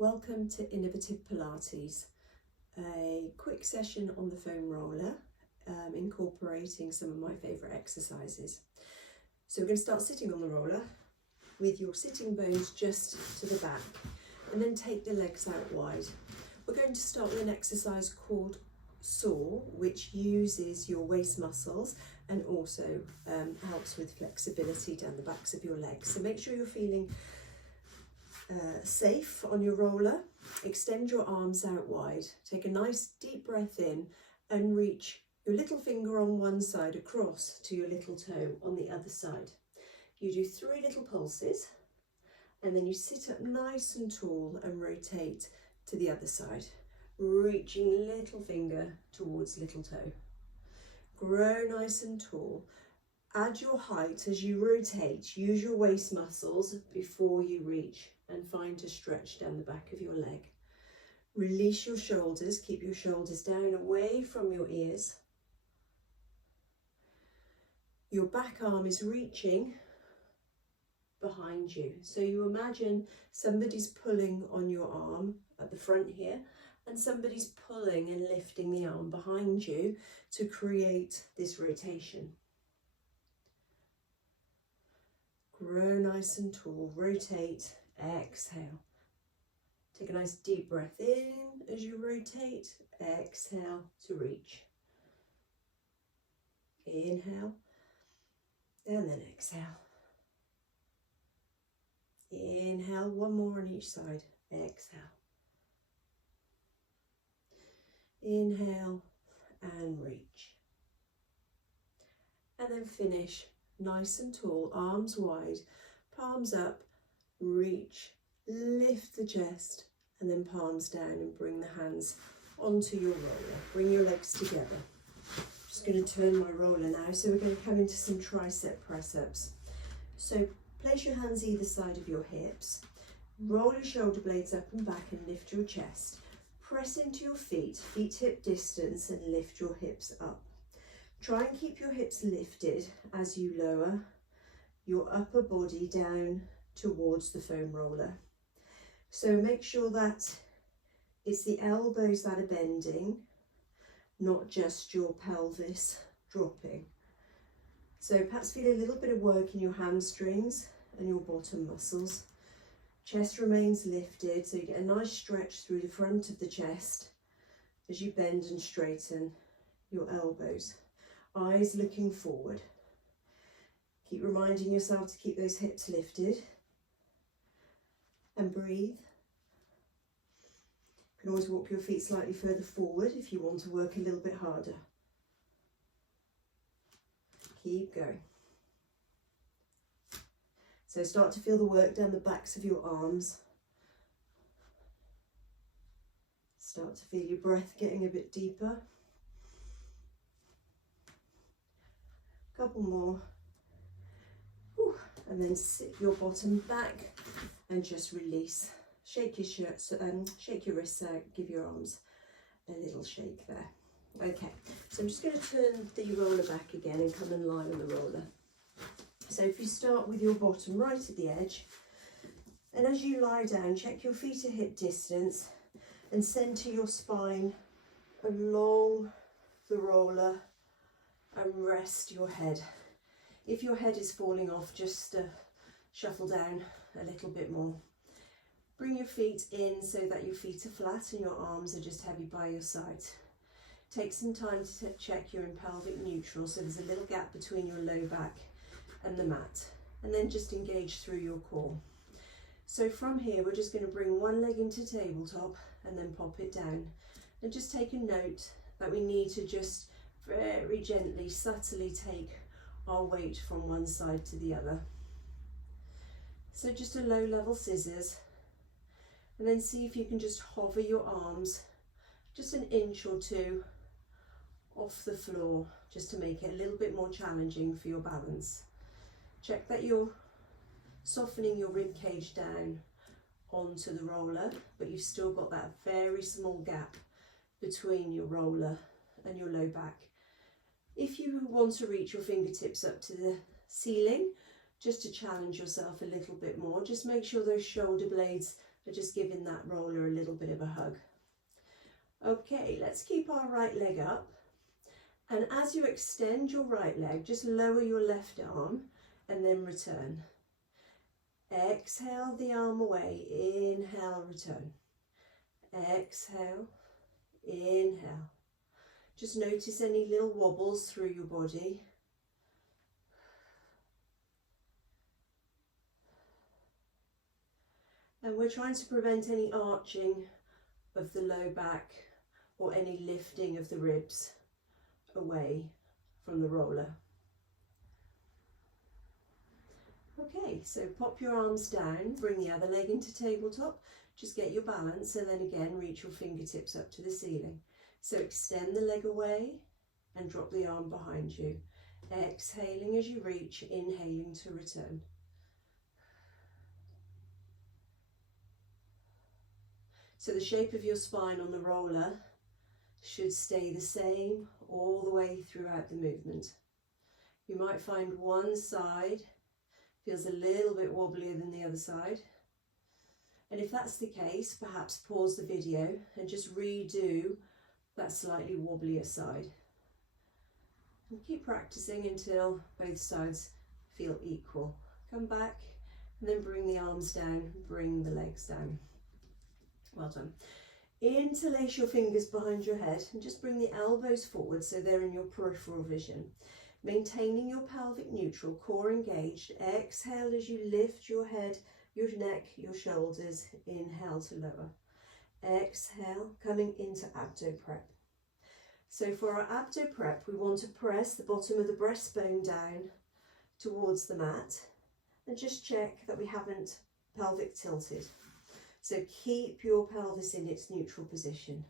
Welcome to Innovative Pilates, a quick session on the foam roller, incorporating some of my favourite exercises. So we're going to start sitting on the roller with your sitting bones just to the back, and then take the legs out wide. We're going to start with an exercise called Saw, which uses your waist muscles and also helps with flexibility down the backs of your legs. So make sure you're feeling safe on your roller. Extend your arms out wide. Take a nice deep breath in and reach your little finger on one side across to your little toe on the other side. You do 3 little pulses and then you sit up nice and tall and rotate to the other side, reaching little finger towards little toe. Grow nice and tall. Add your height as you rotate. Use your waist muscles before you reach and find to stretch down the back of your leg. Release your shoulders. Keep your shoulders down away from your ears. Your back arm is reaching behind you. So you imagine somebody's pulling on your arm at the front here, and somebody's pulling and lifting the arm behind you to create this rotation. Grow nice and tall, rotate, exhale. Take a nice deep breath in as you rotate, exhale to reach. Inhale, and then exhale. Inhale, one more on each side, exhale. Inhale and reach. And then finish nice and tall, arms wide, palms up, reach, lift the chest, and then palms down and bring the hands onto your roller. Bring your legs together. Just going to turn my roller now. So we're going to come into some tricep press-ups. So place your hands either side of your hips, roll your shoulder blades up and back and lift your chest. Press into your feet, feet hip distance, and lift your hips up. Try and keep your hips lifted as you lower your upper body down towards the foam roller. So make sure that it's the elbows that are bending, not just your pelvis dropping. So perhaps feel a little bit of work in your hamstrings and your bottom muscles. Chest remains lifted, so you get a nice stretch through the front of the chest as you bend and straighten your elbows. Eyes looking forward. Keep reminding yourself to keep those hips lifted. And breathe. You can always walk your feet slightly further forward if you want to work a little bit harder. Keep going. So start to feel the work down the backs of your arms. Start to feel your breath getting a bit deeper. Couple more. Whew. And then sit your bottom back and just release. Shake your shake your wrists out, give your arms a little shake there. Okay, so I'm just going to turn the roller back again and come and lie on the roller. So if you start with your bottom right at the edge, and as you lie down, check your feet at hip distance and centre your spine along the roller and rest your head. If your head is falling off, just shuffle down a little bit more. Bring your feet in so that your feet are flat and your arms are just heavy by your sides. Take some time to check you're in pelvic neutral, so there's a little gap between your low back and the mat, and then just engage through your core. So from here we're just going to bring one leg into tabletop and then pop it down, and just take a note that we need to just very gently, subtly take our weight from one side to the other. So just a low level scissors, and then see if you can just hover your arms just an inch or two off the floor, just to make it a little bit more challenging for your balance. Check that you're softening your rib cage down onto the roller, but you've still got that very small gap between your roller and your low back. If you want to reach your fingertips up to the ceiling, just to challenge yourself a little bit more, just make sure those shoulder blades but just giving that roller a little bit of a hug. Okay, let's keep our right leg up. And as you extend your right leg, just lower your left arm and then return. Exhale the arm away, inhale, return. Exhale, inhale. Just notice any little wobbles through your body. And we're trying to prevent any arching of the low back or any lifting of the ribs away from the roller. Okay, so pop your arms down, bring the other leg into tabletop, just get your balance, and then again reach your fingertips up to the ceiling. So extend the leg away and drop the arm behind you. Exhaling as you reach, inhaling to return. So the shape of your spine on the roller should stay the same all the way throughout the movement. You might find one side feels a little bit wobblier than the other side. And if that's the case, perhaps pause the video and just redo that slightly wobblier side. And keep practicing until both sides feel equal. Come back and then bring the arms down, bring the legs down. Well done. Interlace your fingers behind your head and just bring the elbows forward so they're in your peripheral vision. Maintaining your pelvic neutral, core engaged. Exhale as you lift your head, your neck, your shoulders. Inhale to lower. Exhale, coming into abdo prep. So for our abdo prep, we want to press the bottom of the breastbone down towards the mat and just check that we haven't pelvic tilted. So keep your pelvis in its neutral position.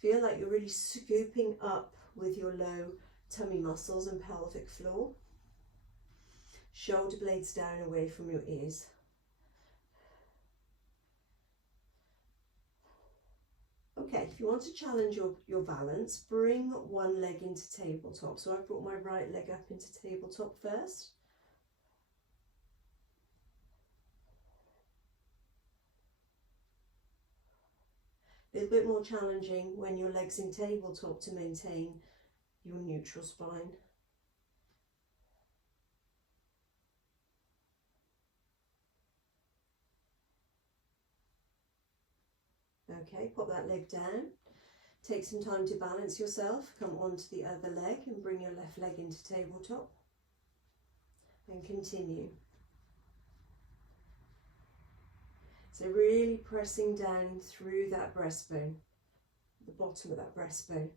Feel like you're really scooping up with your low tummy muscles and pelvic floor. Shoulder blades down away from your ears. Okay, if you want to challenge your balance, bring one leg into tabletop. So I've brought my right leg up into tabletop first. A little bit more challenging when your leg's in tabletop to maintain your neutral spine. Okay, pop that leg down. Take some time to balance yourself. Come onto the other leg and bring your left leg into tabletop. And continue. So really pressing down through that breastbone, the bottom of that breastbone.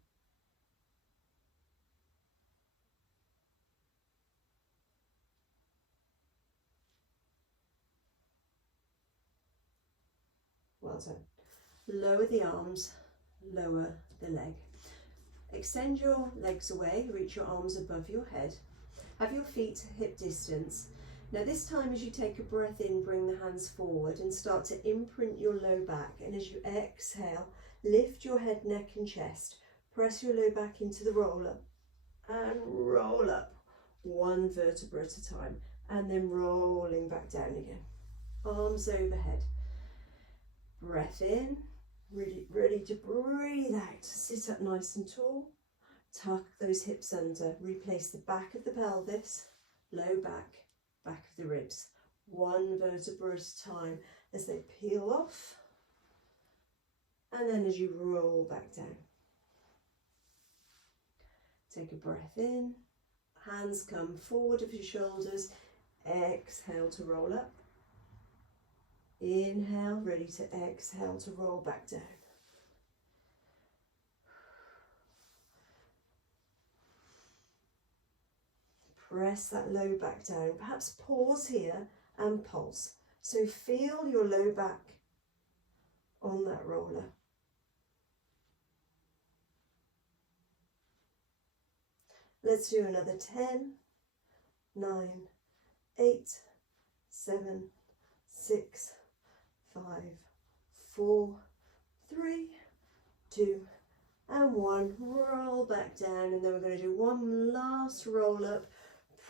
Well done. Lower the arms, lower the leg. Extend your legs away, reach your arms above your head. Have your feet hip distance. Now this time as you take a breath in, bring the hands forward and start to imprint your low back. And as you exhale, lift your head, neck and chest. Press your low back into the roller and roll up one vertebra at a time. And then rolling back down again. Arms overhead. Breath in, ready to breathe out. Sit up nice and tall. Tuck those hips under. Replace the back of the pelvis, low back, back of the ribs. One vertebra at a time as they peel off. And then as you roll back down. Take a breath in. Hands come forward of your shoulders. Exhale to roll up. Inhale, ready to exhale to roll back down. Press that low back down. Perhaps pause here and pulse. So feel your low back on that roller. Let's do another 10, 9, 8, 7, 6, 5, 4, 3, 2, and 1. Roll back down, and then we're going to do one last roll up.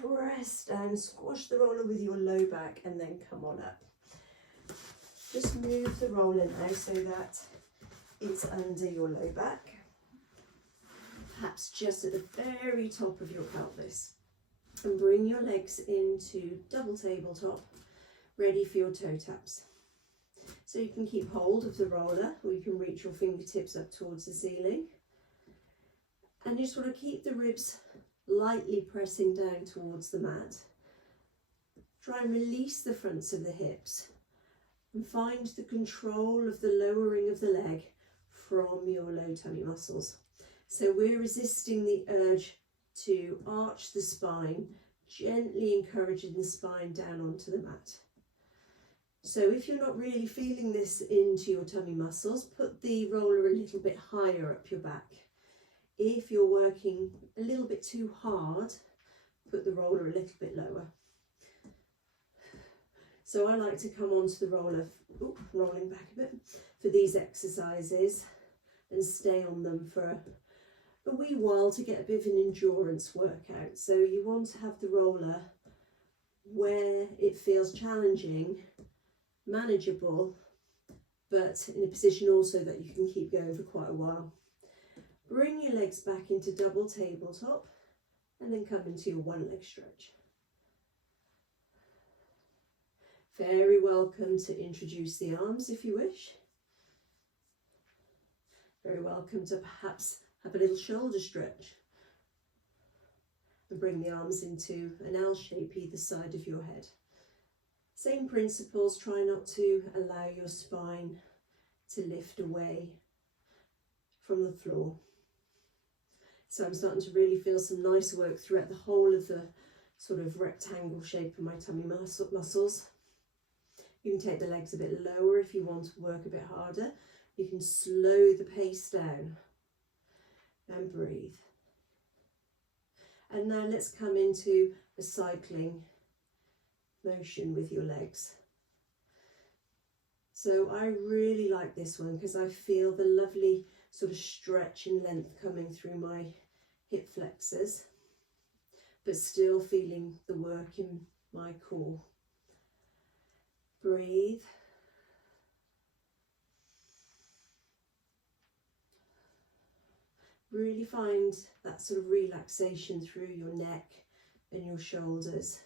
Press down, squash the roller with your low back, and then come on up. Just move the roller now so that it's under your low back, perhaps just at the very top of your pelvis. And bring your legs into double tabletop, ready for your toe taps. So you can keep hold of the roller, or you can reach your fingertips up towards the ceiling. And you just want to keep the ribs lightly pressing down towards the mat. Try and release the fronts of the hips and find the control of the lowering of the leg from your low tummy muscles. So we're resisting the urge to arch the spine, gently encouraging the spine down onto the mat. So if you're not really feeling this into your tummy muscles, put the roller a little bit higher up your back. If you're working a little bit too hard, put the roller a little bit lower. So I like to come onto the roller, rolling back a bit, for these exercises and stay on them for a wee while to get a bit of an endurance workout. So you want to have the roller where it feels challenging, manageable, but in a position also that you can keep going for quite a while. Bring your legs back into double tabletop and then come into your one leg stretch. Very welcome to introduce the arms if you wish. Very welcome to perhaps have a little shoulder stretch and bring the arms into an L shape either side of your head. Same principles, try not to allow your spine to lift away from the floor. So I'm starting to really feel some nice work throughout the whole of the sort of rectangle shape of my tummy muscles. You can take the legs a bit lower if you want to work a bit harder. You can slow the pace down and breathe. And now let's come into a cycling motion with your legs. So I really like this one because I feel the lovely sort of stretch and length coming through my hip flexors, but still feeling the work in my core. Breathe. Really find that sort of relaxation through your neck and your shoulders.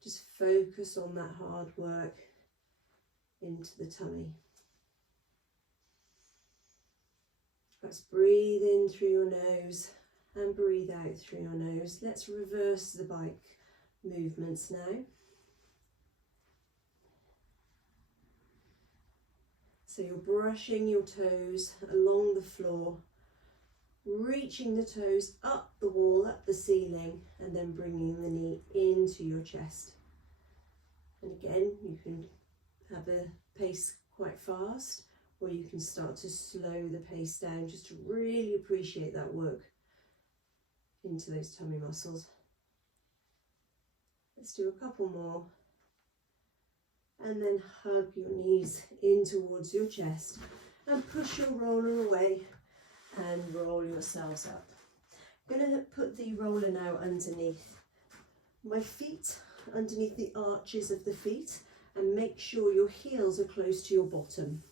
Just focus on that hard work into the tummy. Let's breathe in through your nose and breathe out through your nose. Let's reverse the bike movements now. So you're brushing your toes along the floor, reaching the toes up the wall, up the ceiling, and then bringing the knee into your chest. And again, you can have a pace quite fast, or you can start to slow the pace down just to really appreciate that work into those tummy muscles. Let's do a couple more. And then hug your knees in towards your chest and push your roller away and roll yourselves up. I'm going to put the roller now underneath my feet, underneath the arches of the feet, and make sure your heels are close to your bottom.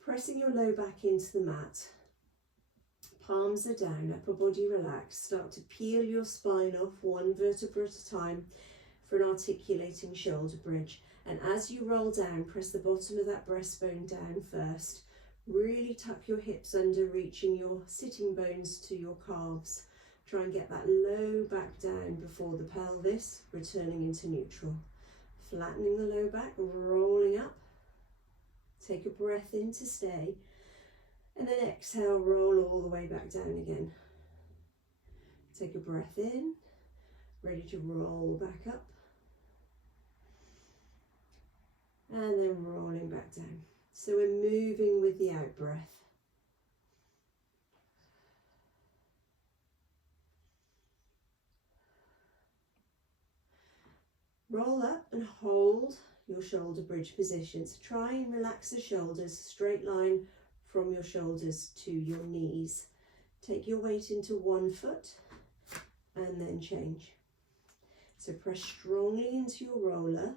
Pressing your low back into the mat, palms are down, upper body relaxed. Start to peel your spine off one vertebra at a time for an articulating shoulder bridge. And as you roll down, press the bottom of that breastbone down first. Really tuck your hips under, reaching your sitting bones to your calves. Try and get that low back down before the pelvis, returning into neutral. Flattening the low back, rolling up. Take a breath in to stay. And then exhale, roll all the way back down again. Take a breath in, ready to roll back up. And then rolling back down. So we're moving with the out breath. Roll up and hold your shoulder bridge position. So try and relax the shoulders, straight line from your shoulders to your knees. Take your weight into one foot and then change. So press strongly into your roller.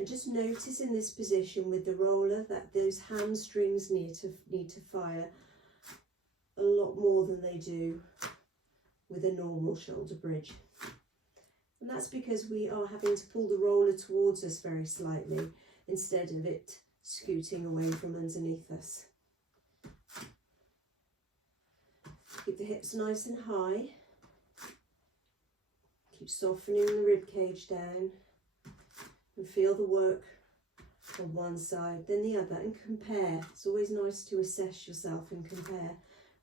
And just notice in this position with the roller that those hamstrings need to fire a lot more than they do with a normal shoulder bridge. And that's because we are having to pull the roller towards us very slightly instead of it scooting away from underneath us. Keep the hips nice and high. Keep softening the rib cage down and feel the work on one side, then the other, and compare. It's always nice to assess yourself and compare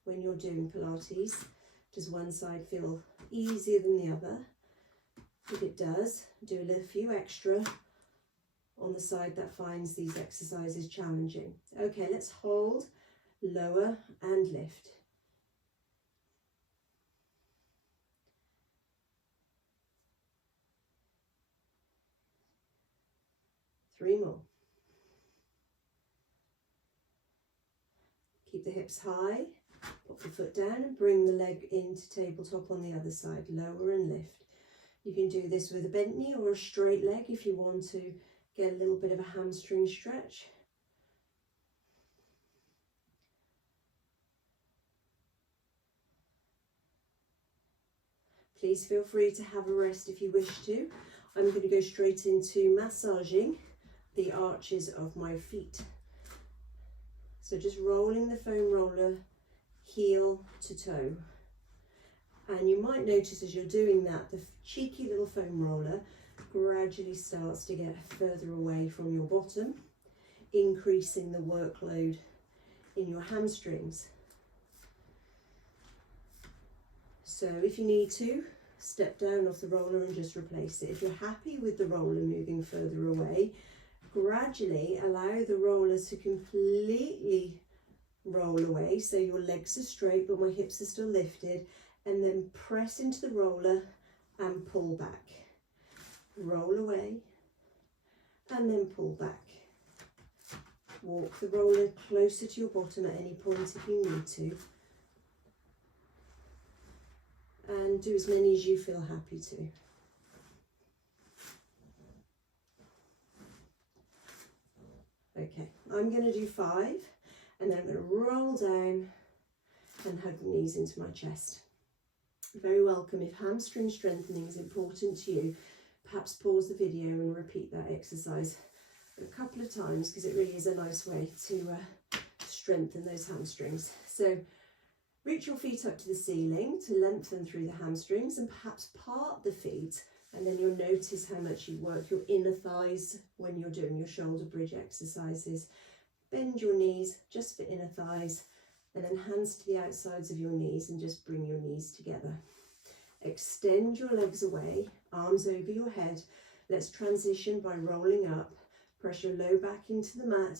when you're doing Pilates. Does one side feel easier than the other? If it does, do a few extra on the side that finds these exercises challenging. Okay, let's hold, lower and lift. Three more. Keep the hips high, put the foot down and bring the leg into tabletop on the other side, lower and lift. You can do this with a bent knee or a straight leg if you want to get a little bit of a hamstring stretch. Please feel free to have a rest if you wish to. I'm going to go straight into massaging the arches of my feet. So just rolling the foam roller heel to toe. And you might notice as you're doing that, the cheeky little foam roller gradually starts to get further away from your bottom, increasing the workload in your hamstrings. So if you need to, step down off the roller and just replace it. If you're happy with the roller moving further away, gradually allow the roller to completely roll away so your legs are straight but my hips are still lifted, and then press into the roller and pull back. Roll away and then pull back. Walk the roller closer to your bottom at any point if you need to, and do as many as you feel happy to. Okay, I'm going to do 5 and then I'm going to roll down and hug the knees into my chest. Very welcome. If hamstring strengthening is important to you, perhaps pause the video and repeat that exercise a couple of times, because it really is a nice way to strengthen those hamstrings. So reach your feet up to the ceiling to lengthen through the hamstrings, and perhaps part the feet, and then you'll notice how much you work your inner thighs when you're doing your shoulder bridge exercises. Bend your knees just for inner thighs, and then hands to the outsides of your knees and just bring your knees together. Extend your legs away, arms over your head. Let's transition by rolling up. Press your low back into the mat.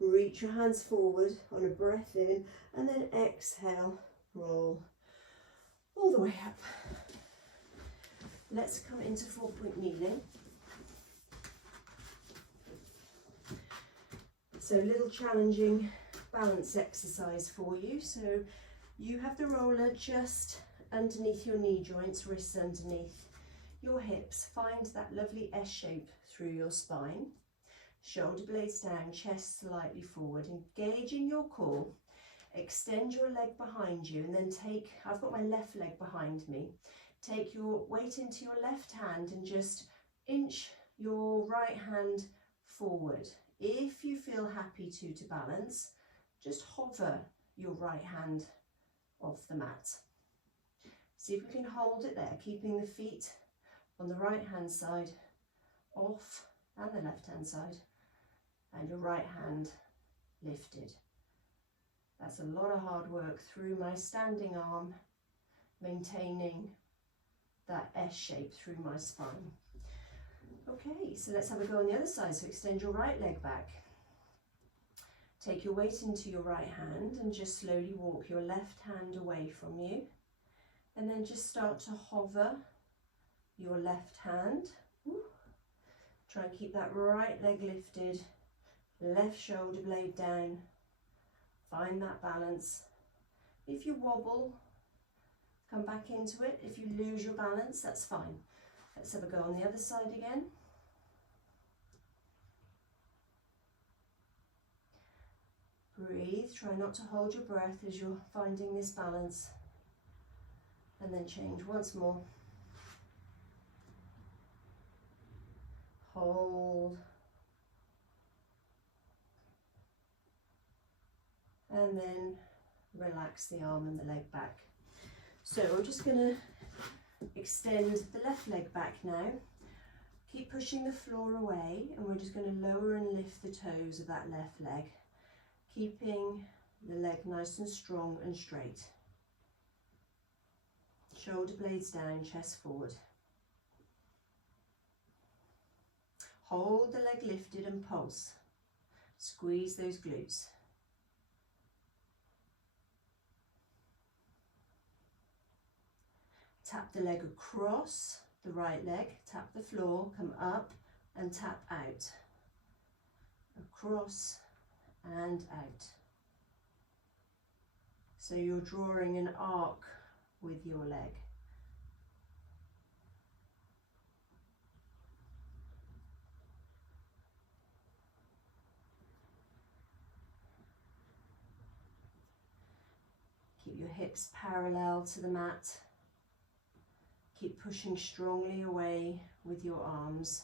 Reach your hands forward on a breath in, and then exhale, roll all the way up. Let's come into 4-point kneeling. So a little challenging balance exercise for you. So you have the roller just underneath your knee joints, wrists underneath your hips. Find that lovely S shape through your spine. Shoulder blades down, chest slightly forward, engaging your core. Extend your leg behind you, and then I've got my left leg behind me. Take your weight into your left hand and just inch your right hand forward. If you feel happy to balance, just hover your right hand off the mat. See if we can hold it there, keeping the feet on the right hand side off and the left hand side, and your right hand lifted. That's a lot of hard work through my standing arm, maintaining that S shape through my spine. Okay, so let's have a go on the other side. So extend your right leg back. Take your weight into your right hand and just slowly walk your left hand away from you. And then just start to hover your left hand. Try and keep that right leg lifted, left shoulder blade down. Find that balance. If you wobble, come back into it. If you lose your balance, that's fine. Let's have a go on the other side again. Breathe, try not to hold your breath as you're finding this balance. And then change once more. Hold. And then relax the arm and the leg back. So I'm just going to extend the left leg back now. Keep pushing the floor away, and we're just going to lower and lift the toes of that left leg, keeping the leg nice and strong and straight. Shoulder blades down, chest forward. Hold the leg lifted and pulse. Squeeze those glutes. Tap the leg across the right leg, tap the floor, come up and tap out. Across and out. So you're drawing an arc with your leg. Keep your hips parallel to the mat. Keep pushing strongly away with your arms.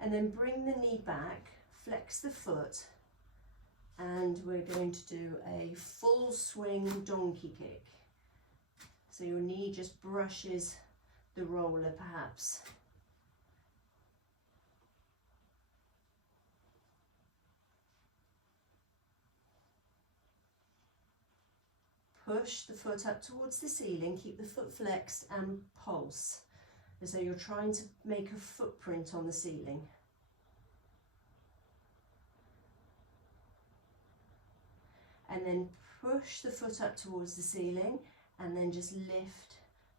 And then bring the knee back, flex the foot, and we're going to do a full swing donkey kick. So your knee just brushes the roller perhaps. Push the foot up towards the ceiling, keep the foot flexed and pulse, as though you're trying to make a footprint on the ceiling. And then push the foot up towards the ceiling and then just lift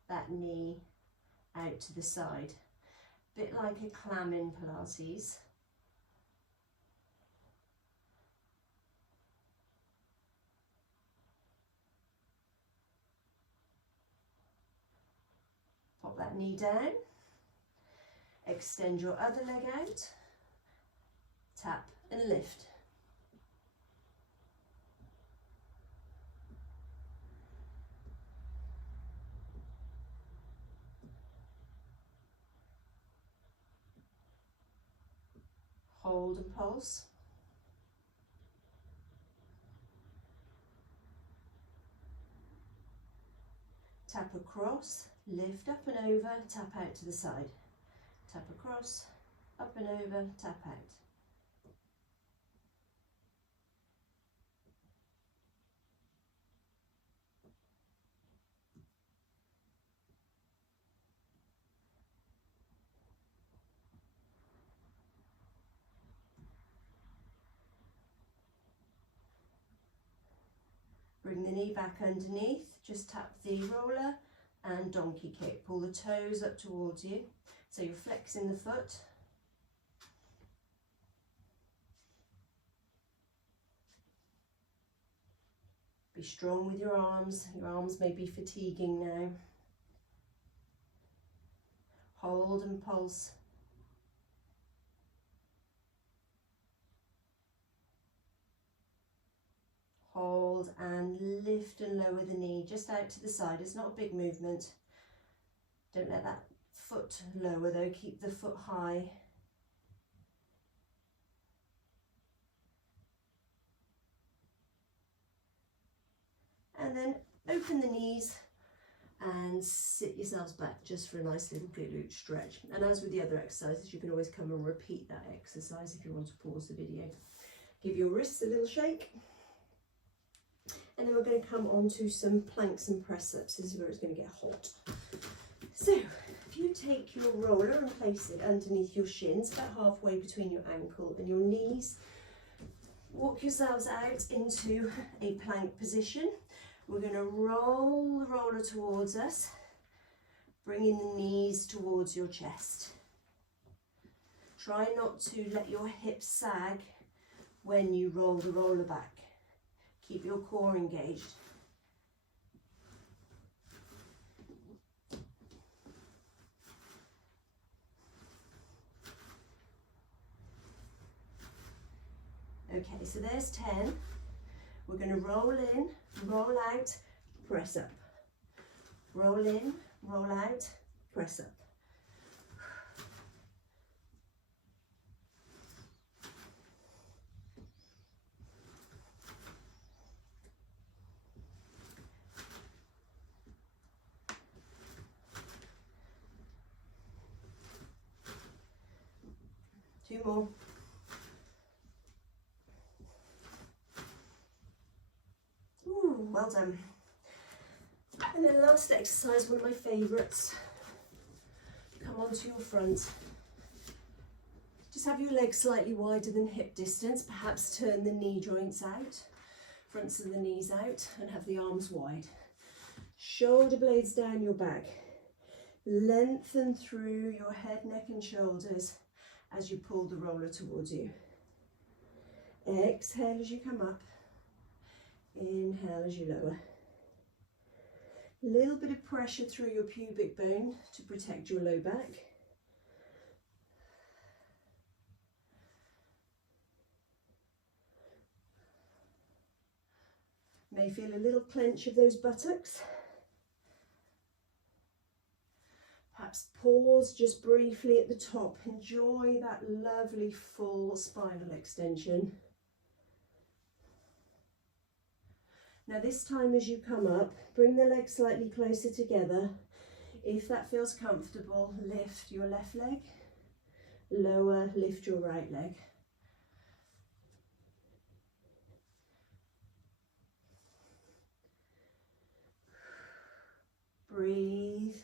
that knee out to the side. A bit like a clam in Pilates. Pop that knee down, extend your other leg out, tap and lift. Hold and pulse. Tap across, lift up and over, tap out to the side. Tap across, up and over, tap out. Bring the knee back underneath, just tap the roller and donkey kick. Pull the toes up towards you, so you're flexing the foot. Be strong with your arms may be fatiguing now. Hold and pulse. Hold and lift and lower the knee just out to the side. It's not a big movement. Don't let that foot lower though, keep the foot high. And then open the knees and sit yourselves back just for a nice little glute stretch. And as with the other exercises, you can always come and repeat that exercise if you want to pause the video. Give your wrists a little shake. And then we're going to come on to some planks and press ups. This is where it's going to get hot. So if you take your roller and place it underneath your shins, about halfway between your ankle and your knees, walk yourselves out into a plank position. We're going to roll the roller towards us, bringing the knees towards your chest. Try not to let your hips sag when you roll the roller back. Keep your core engaged. Okay, so there's 10. We're going to roll in, roll out, press up. Roll in, roll out, press up. Two more. Ooh, well done. And then last exercise, one of my favourites. Come onto your front. Just have your legs slightly wider than hip distance. Perhaps turn the knee joints out, fronts of the knees out, and have the arms wide. Shoulder blades down your back. Lengthen through your head, neck and shoulders as you pull the roller towards you. Exhale as you come up. Inhale as you lower. A little bit of pressure through your pubic bone to protect your low back. May feel a little clench of those buttocks. Perhaps pause just briefly at the top. Enjoy that lovely full spinal extension. Now this time as you come up, bring the legs slightly closer together. If that feels comfortable, lift your left leg. Lower, lift your right leg. Breathe.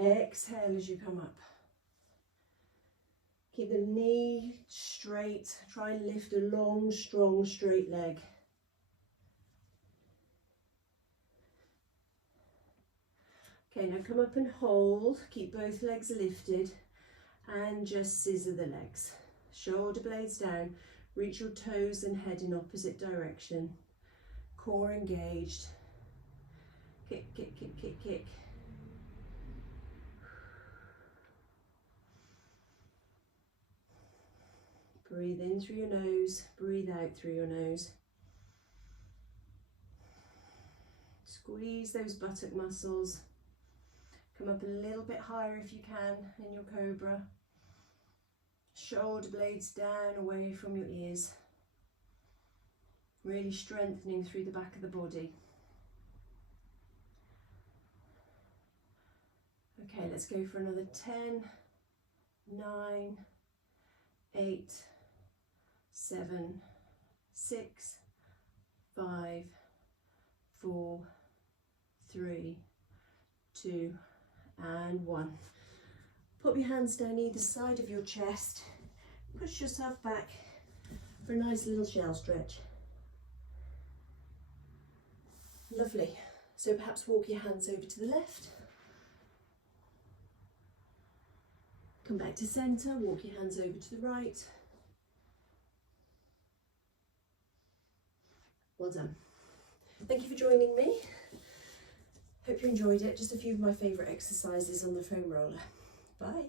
Exhale as you come up. Keep the knee straight. Try and lift a long, strong, straight leg. Okay, now come up and hold. Keep both legs lifted and just scissor the legs. Shoulder blades down. Reach your toes and head in opposite direction. Core engaged. Kick, kick, kick, kick, kick. Breathe in through your nose, breathe out through your nose. Squeeze those buttock muscles. Come up a little bit higher if you can in your cobra. Shoulder blades down away from your ears. Really strengthening through the back of the body. Okay, let's go for another 10, 9, 8, 7, 6, 5, 4, 3, 2, and 1. Put your hands down either side of your chest. Push yourself back for a nice little shell stretch. Lovely. So perhaps walk your hands over to the left. Come back to centre, walk your hands over to the right. Well done. Thank you for joining me. Hope you enjoyed it. Just a few of my favourite exercises on the foam roller. Bye.